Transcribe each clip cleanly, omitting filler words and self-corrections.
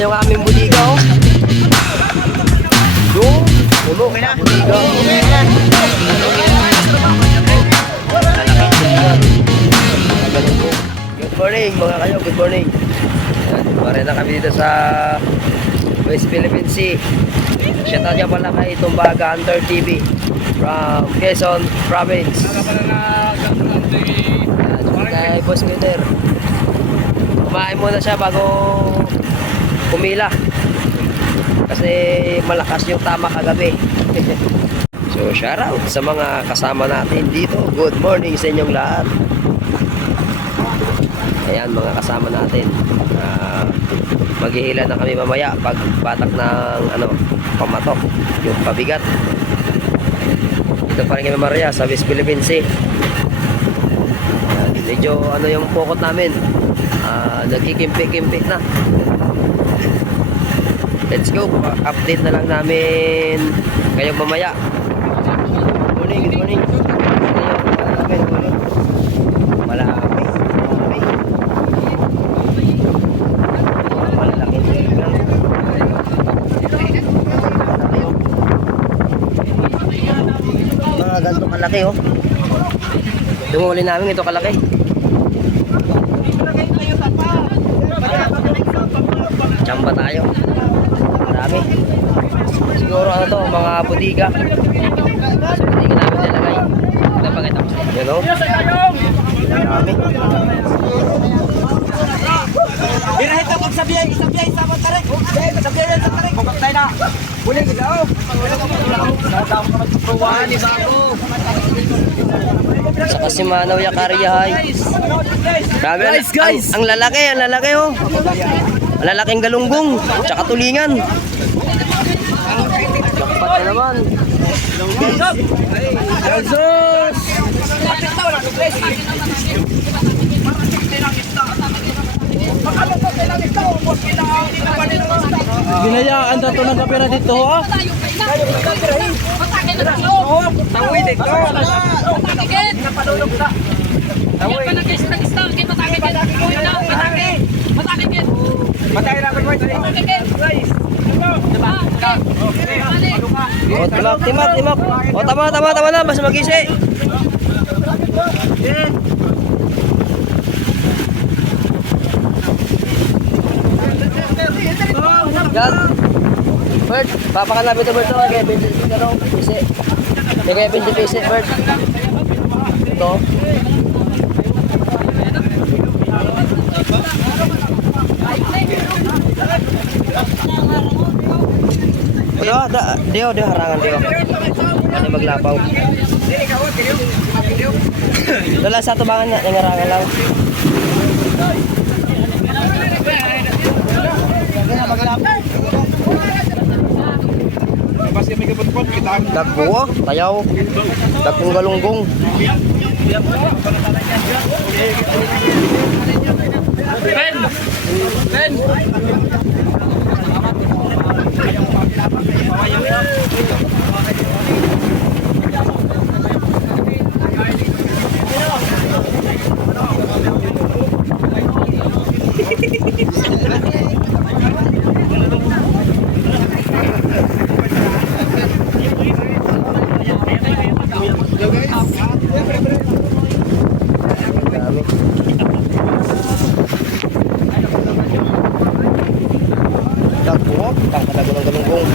yung aming budiga, oh. Yung puno na budiga. Good morning mga kayo, good morning. Pare na kami dito sa West Philippine Sea. Shoutout niya pala kay Tumbaga Hunter TV from Quezon Province. Kay Boss Peter. Kumain muna siya bago pumila. Kasi malakas yung tama kagabi. So shoutout sa mga kasama natin dito. Good morning sa inyong lahat. Ayan mga kasama natin. Maghihila na kami mamaya pag batak ng pamatok, yung pabigat. Dito pa rin kami Maria sa West Philippine Sea. Medyo yung pokot namin, nagkikimpik-kimpik na. Let's go, update na lang namin kayo mamaya. Good morning. Malaki. Ganito kalaki, oh. Yung huli namin ito kalaki. Chamba tayo. Marami. Siguro mga budiga. Sa budiga namin nilagay. Napakita ko sa inyo, no? Marami. Birahita magsabiyay, sa tarik. Sabiyay sa tarik. Pagkatay na. Buling ilaw. Sa Kasimanaw Yakariyahay. Guys. Ang lalaki, oh. Ang lalaking galunggong, tsaka tulingan. Jackpot na naman. Jesus! Binayaan na ito ng kapira dito, ha? Tawid dito. Timak. O, tama na, basta mag-isi. Yan. Bert, papakalapit ito, Bert. Okay, 20 pisi. Kaya 20 pisi, Bert. Ito. Dio, harangan Dio. Ano maglapaw. Dala sa tubangan niya, yung harangan lang. Dagbo, tayaw. Dagkong galunggong. Ben. Dagbo, tangkadago ng galunggong.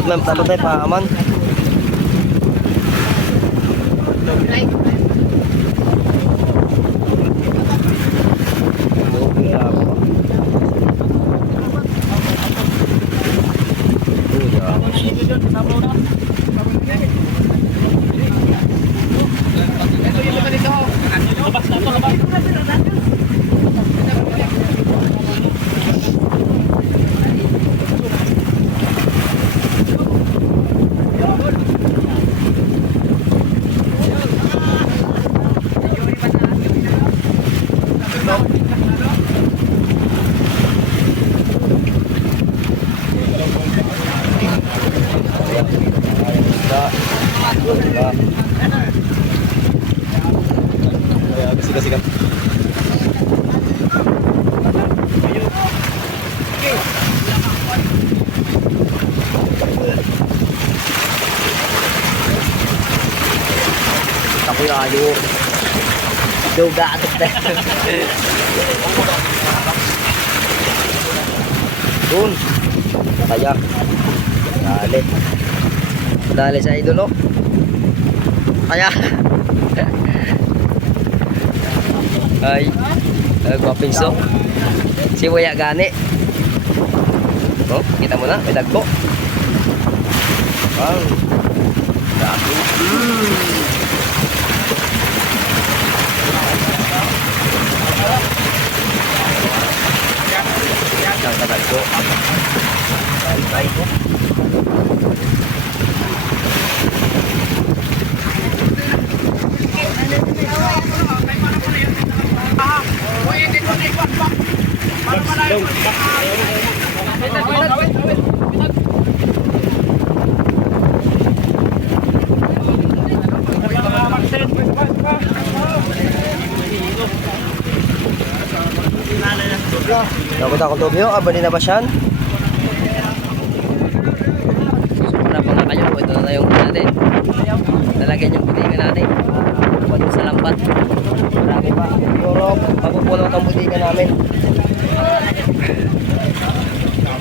Dapat may paaman. Sikat. Ako yung ayo. Duga atok na. Dun. Kaya. Dali. Dali sa idolo. Kaya. Ay. Gwapinso. Si Waya gani. Oh, kita mo na. May dagko. Wow. Dami. Dagko. Ay, ko. Takot ako Tobio, abali na ba siyan? So para po na kayo, ito na yung natin. Lalagyan yung butingan natin. Pwede sa lambat. Marami pa. Siguro, mapupuno itong butingan namin.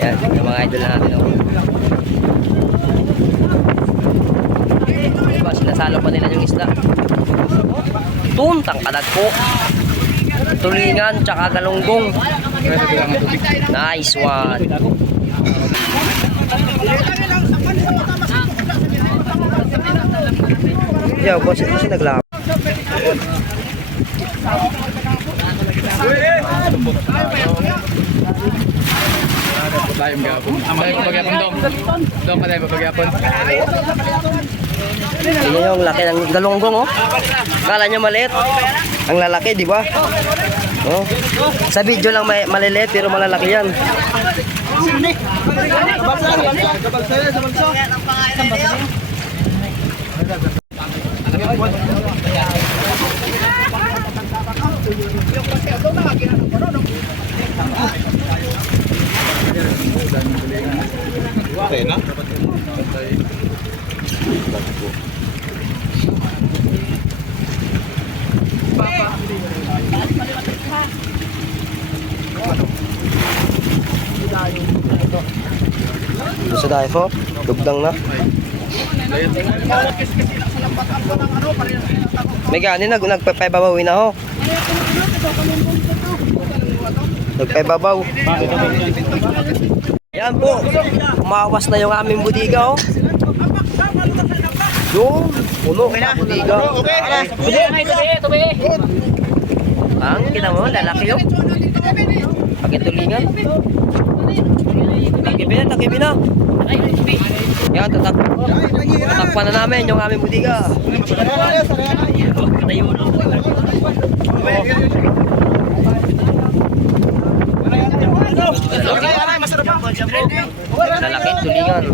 Yan, yung mga idol natin. Diba, sinasalo pa nila yung isla. Tuntang kadagpo. Tulingan, tsaka galunggong. Nice one. Yo, boss, ito siya naglap. Tayo magapon. Tayo magapon dong. Dong pa tayo magapon. Tingnan yung laki ng galunggong, oh. Kala nyo maliit. Ang lalaki, di ba? Oh. Sa video lang maliliit pero malalaki yan. Okay na? Gusto tayo po? Dugdang na. May gani nagpapababaw na ho. Nagpababaw. Yan po. Umawas na yung aming budiga, oh. Yung puno na budiga. Ang kita mo, lalaki yun. Pagkitulingan. Takibi na. Yan, tatakpan na namin yung aming budiga. Lalaki, tulingan.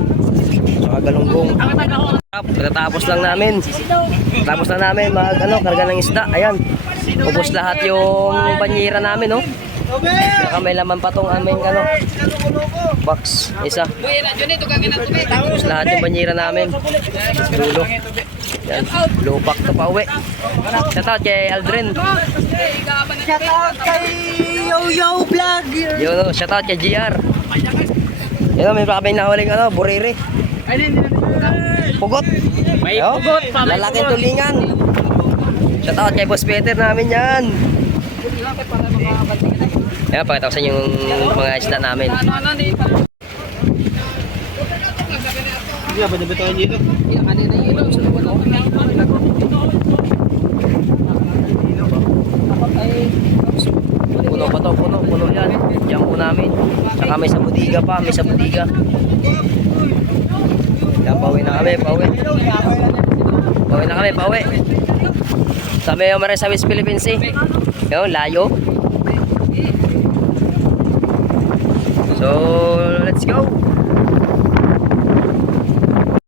Saka galunggong. Pagkatapos lang namin. Tapos na namin karga ng isda. Ayan. Ubos lahat yung banyera namin, oh. Saka may laman pa tong aming box. Isa. Ubos lahat yung banyera namin. Dulo. Yan. Lupak to pa uwi. Shout out kay Aldrin. Shout out kay Yo Vlog. Yun, shout out kay GR. Yun, may pa kami nahuling buriri. Pugot. May Yo, pugot. lalaking tulingan. Shout out kay Boss Peter namin yan. Yan, pakita ko sa inyo yung mga isda namin. Hindi ba nabitaw niyo ito? Puno pa to, puno yan. Diyan po namin. Saka may sa budiga pa, may sa budiga. Yan, pauwi na kami, pauwi. Pauwi na kami, pauwi. Sa may umaray sa West Philippines Sea. Yung layo. So, let's go.